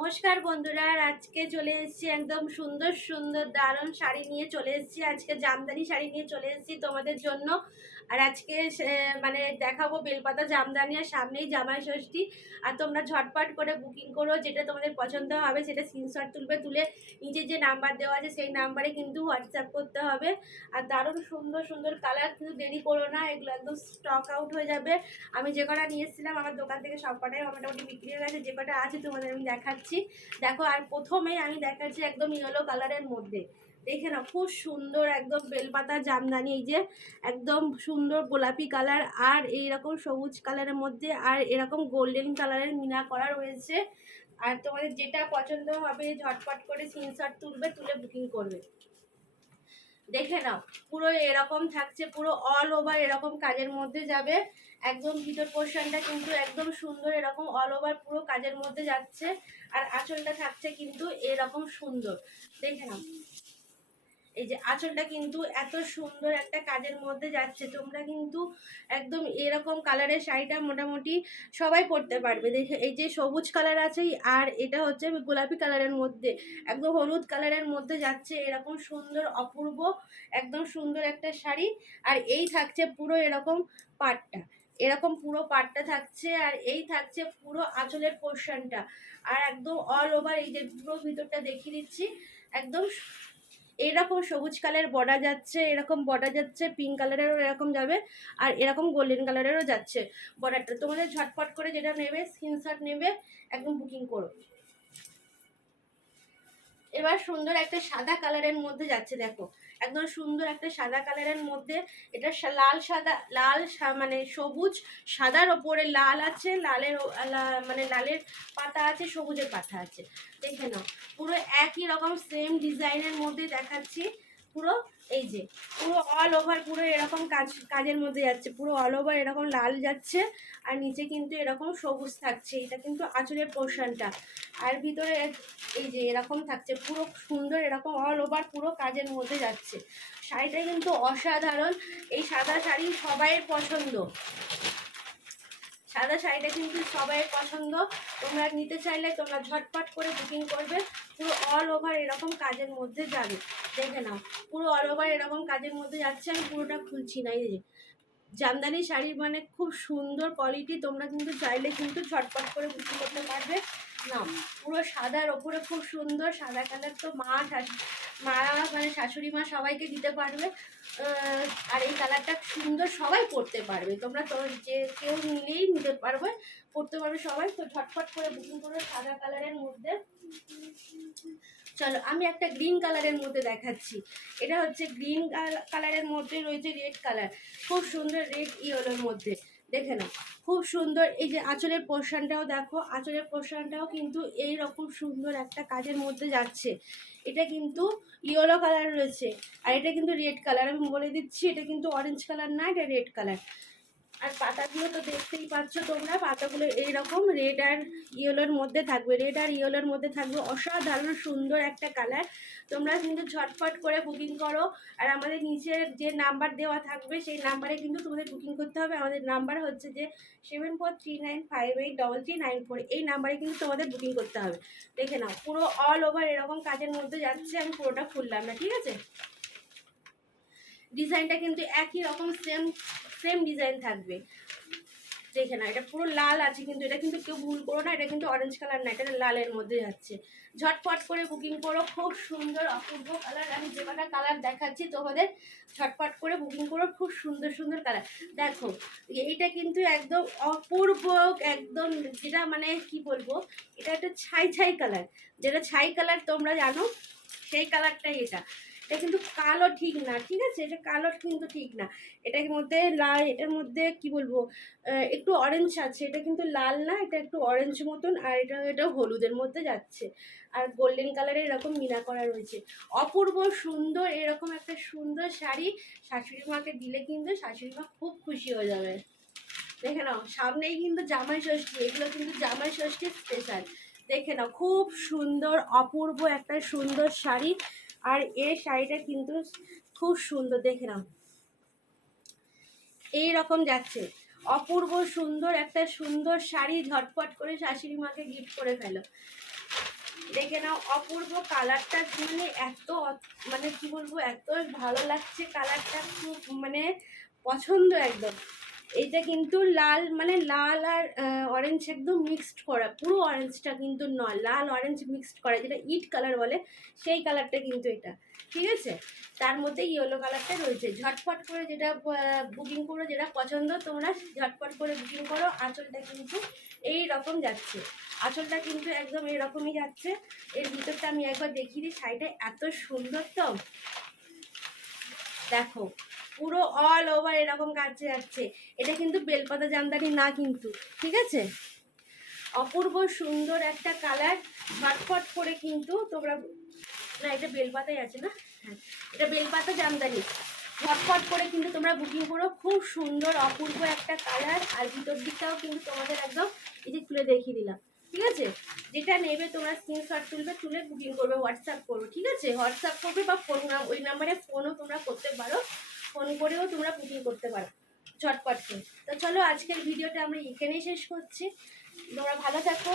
নমস্কার বন্ধুরা, আজকে চলে এসেছি একদম সুন্দর সুন্দর দারুণ শাড়ি নিয়ে চলে এসেছি। আজকে জামদানি শাড়ি নিয়ে চলে এসেছি তোমাদের জন্য। আর আজকে মানে দেখাবো বেলপাতা জামদানি, আর সামনেই জামাই ষষ্ঠী। আর তোমরা ঝটপট করে বুকিং করো, যেটা তোমাদের পছন্দ হবে সেটা স্ক্রিনশট তুলে নিচে যে নাম্বার দেওয়া আছে সেই নাম্বারে কিন্তু হোয়াটসঅ্যাপ করতে হবে। আর দারুণ সুন্দর সুন্দর কালার, কিন্তু দেরি করো না, এগুলো একদম স্টক আউট হয়ে যাবে। আমি যে কটা নিয়ে এসেছিলাম আমার দোকান থেকে সব কটাই মোটামুটি বিক্রি হয়ে গেছে। যে কটা আছে তোমাদের আমি দেখাচ্ছি, দেখো। আর প্রথমেই আমি দেখাচ্ছি একদম ইয়েলো কালারের মধ্যে, দেখে না, খুব সুন্দর একদম বেলপাতা জামদানি। এই যে একদম সুন্দর গোলাপি কালার, আর এইরকম সবুজ কালারের মধ্যে, আর এরকম গোল্ডেন কালারের মিনা করা রয়েছে। আর তোমাদের যেটা পছন্দ হবে ঝটপট করে স্ক্রিনশট তুলে বুকিং করবে। দেখে নাও, পুরো এরকম থাকছে, পুরো অল ওভার এরকম কাজের মধ্যে যাবে। একদম ভিতর পোর্শনটা কিন্তু একদম সুন্দর, এরকম অল ওভার পুরো কাজের মধ্যে যাচ্ছে। আর আঁচলটা থাকছে কিন্তু এরকম সুন্দর, দেখে নাও। এই যে আঁচলটা কিন্তু এত সুন্দর একটা কাজের মধ্যে যাচ্ছে। তোমরা কিন্তু একদম এরকম কালারের শাড়িটা মোটামুটি সবাই পরতে পারবে। দেখে, এই যে সবুজ কালার আছে, আর এটা হচ্ছে গোলাপি কালারের মধ্যে, একদম হলুদ কালারের মধ্যে যাচ্ছে। এরকম সুন্দর অপূর্ব একদম সুন্দর একটা শাড়ি। আর এই থাকছে পুরো এরকম পাটটা, এরকম পুরো পাটটা থাকছে। আর এই থাকছে পুরো আঁচলের পোর্শনটা। আর একদম অল ওভার, এই যে পুরো ভিতরটা দেখিয়ে দিচ্ছি, একদম এরকম সবুজ কালার বর্ডার যাচ্ছে, এরকম বর্ডার যাচ্ছে, পিঙ্ক কালারেরও এরকম যাবে, আর এরকম গোল্ডেন কালারেরও যাচ্ছে বর্ডারটা। তোমাদের ঝটপট করে যেটা নেবে স্ক্রিনশট নেবে, একদম বুকিং করো। এবার সুন্দর একটা সাদা কালারের মধ্যে যাচ্ছে, দেখো একদম সুন্দর একটা সাদা কালারের মধ্যে। এটা লাল সাদা, মানে সবুজ সাদার ওপরে লাল আছে, মানে লালের পাতা আছে, সবুজের পাতা আছে। দেখে নাও, পুরো একই রকম সেম ডিজাইনের মধ্যে দেখাচ্ছি পুরো। এই যে পুরো অল ওভার পুরো এরকম কাজের মধ্যে যাচ্ছে, পুরো অল ওভার এরকম লাল যাচ্ছে। আর নিচে কিন্তু এরকম সবুজ থাকছে, এটা কিন্তু আঁচলের পোর্শনটা। আর ভিতরে এই যে এরকম থাকছে, পুরো সুন্দর এরকম অল ওভার পুরো কাজের মধ্যে যাচ্ছে। শাড়িটা কিন্তু অসাধারণ। এই সাদা শাড়ি সবাইয়ের পছন্দ, সাদা শাড়িটা কিন্তু সবাইয়ের পছন্দ। তোমরা নিতে চাইলে তোমরা ঝটপট করে বুকিং করবে। পুরো অল ওভার এরকম কাজের মধ্যে যাবে, দেখে নাও পুরো অল ওভার এরকম কাজের মধ্যে যাচ্ছে। আমি পুরোটা খুলছি না। এই যে জামদানি শাড়ি মানে খুব সুন্দর কোয়ালিটি, তোমরা কিন্তু চাইলে কিন্তু ঝটপট করে বুকিং করতে পারবে। না, পুরো সাদার ওপরে খুব সুন্দর সাদা কালার, তো মা মানে শাশুড়ি মা সবাইকে দিতে পারবে। আর এই কালারটা সুন্দর, সবাই পরতে পারবে। তোমরা তো যে কেউ নিলেই নিতে পারবে, পরতে পারবে সবাই। তো ঝটপট করে বুকিং করবে সাদা কালারের মধ্যে। চলো, আমি একটা গ্রিন কালারের মধ্যে দেখাচ্ছি। এটা হচ্ছে গ্রিন কালারের মধ্যে রয়েছে রেড কালার, খুব সুন্দর রেড ইয়েলোর মধ্যে, দেখে নাও খুব সুন্দর। এই যে আঁচলের পোর্শনটাও দেখো, আঁচলের পোর্শনটাও কিন্তু এই রকম সুন্দর একটা কাজের মধ্যে যাচ্ছে। এটা কিন্তু ইয়েলো কালার রয়েছে, আর এটা কিন্তু রেড কালার। আমি বলে দিচ্ছি, এটা কিন্তু অরেঞ্জ কালার না, এটা রেড কালার। আর পাতাগুলো তো দেখতেই পাচ্ছ তোমরা, পাতাগুলো এইরকম রেড আর ইয়েলোর মধ্যে থাকবে, রেড আর ইয়েলোর মধ্যে থাকবে। অসাধারণ সুন্দর একটা কালার। তোমরা কিন্তু ঝটপট করে বুকিং করো। আর আমাদের নিচের যে নাম্বার দেওয়া থাকবে সেই নাম্বারে কিন্তু তোমাদের বুকিং করতে হবে। আমাদের নাম্বার হচ্ছে যে 7439583394। এই নাম্বারে কিন্তু তোমাদের বুকিং করতে হবে। দেখে নাও, পুরো অল ওভার এরকম কাজের মধ্যে যাচ্ছে। আমি পুরোটা খুললাম না, ঠিক আছে। ডিজাইনটা কিন্তু একই রকম সেম ডিজাইন থাকবে। দেখে না, এটা পুরো লাল আছে, কিন্তু এটা কিন্তু কেউ ভুল করো না, এটা কিন্তু অরেঞ্জ কালার না, এটা লালের মধ্যে যাচ্ছে। ঝটপট করে বুকিং করো, খুব সুন্দর অপূর্ব কালার। আমি যে কটা কালার দেখাচ্ছি তোমাদের, ঝটপট করে বুকিং করো। খুব সুন্দর সুন্দর কালার দেখো। এইটা কিন্তু একদম অপূর্ব, একদম যেটা মানে কি বলবো, এটা একটা ছাই কালার। যেটা ছাই কালার তোমরা জানো, সেই কালারটাই এটা। এটা কিন্তু কালো ঠিক না, ঠিক আছে, এটা কালো কিন্তু ঠিক না। এটার মধ্যে লাল, এটার মধ্যে কি বলবো, একটু অরেঞ্জ আছে। এটা কিন্তু লাল না, এটা একটু অরেঞ্জ মতন। আর এটা হলুদের মধ্যে যাচ্ছে, আর গোল্ডেন কালারের এরকম মিনা করা রয়েছে। অপূর্ব সুন্দর এরকম একটা সুন্দর শাড়ি শাশুড়ি মাকে দিলে কিন্তু শাশুড়ি মা খুব খুশি হয়ে যাবে। দেখে নাও, সামনেই কিন্তু জামাই ষষ্ঠী, এগুলো কিন্তু জামাই ষষ্ঠীর স্পেশাল। দেখে নাও, খুব সুন্দর অপূর্ব একটা সুন্দর শাড়ি। আর এই শাড়িটা কিন্তু খুব সুন্দর, দেখে নাও এই রকম যাচ্ছে। অপূর্ব সুন্দর একটা সুন্দর শাড়ি, ঝটপট করে শাশুড়ি মাকে গিফট করে ফেলো। দেখে নাও, অপূর্ব কালারটা, মানে এত মানে কি বলবো, এত ভালো লাগছে কালারটা, খুব মানে পছন্দ একদম। এইটা কিন্তু লাল, মানে লাল আর অরেঞ্জ একদম মিক্সড করা, পুরো অরেঞ্জটা কিন্তু নয়, লাল অরেঞ্জ মিক্সড করা, যেটা ইট কালার বলে সেই কালারটা কিন্তু এটা, ঠিক আছে। তার মধ্যে ইয়েলো কালারটা রয়েছে। ঝটপট করে যেটা বুকিং করো, যেটা পছন্দ তোমরা ঝটপট করে বুকিং করো। আঁচলটা কিন্তু এই রকম যাচ্ছে, আঁচলটা কিন্তু একদম এরকমই যাচ্ছে। এর ভিতরটা আমি একবার দেখিয়ে দিই, শাড়িটা এত সুন্দর তো দেখো, পুরো অল ওভার এরকম কাছে যাচ্ছে। এটা কিন্তু বেলপাতা জামদানি না কিন্তু, ঠিক আছে। অপূর্ব সুন্দর একটা কালার, ঝটপট করে কিন্তু তোমরা, না এটা বেলপাতাই আছে না, হ্যাঁ এটা বেলপাতা জামদানি, ঝটপট করে কিন্তু তোমরা বুকিং করো। খুব সুন্দর অপূর্ব একটা কালার, আর ভিতর দিকটাও কিন্তু তোমাদের একদম এই যে তুলে দেখিয়ে দিলাম, ঠিক আছে। যেটা নেবে তোমরা স্ক্রিনশট তুলবে, তুলে বুকিং করবে, হোয়াটসঅ্যাপ করবে, ঠিক আছে। হোয়াটসঅ্যাপ করবে বা ফোন, ওই নাম্বারে ফোনও তোমরা করতে পারো, ফোন করেও তোমরা বুকিং করতে পারো ঝটপট করে। তো চলো আজকের ভিডিওটা আমরা এখানেই শেষ করছি, তোমরা ভালো থাকো।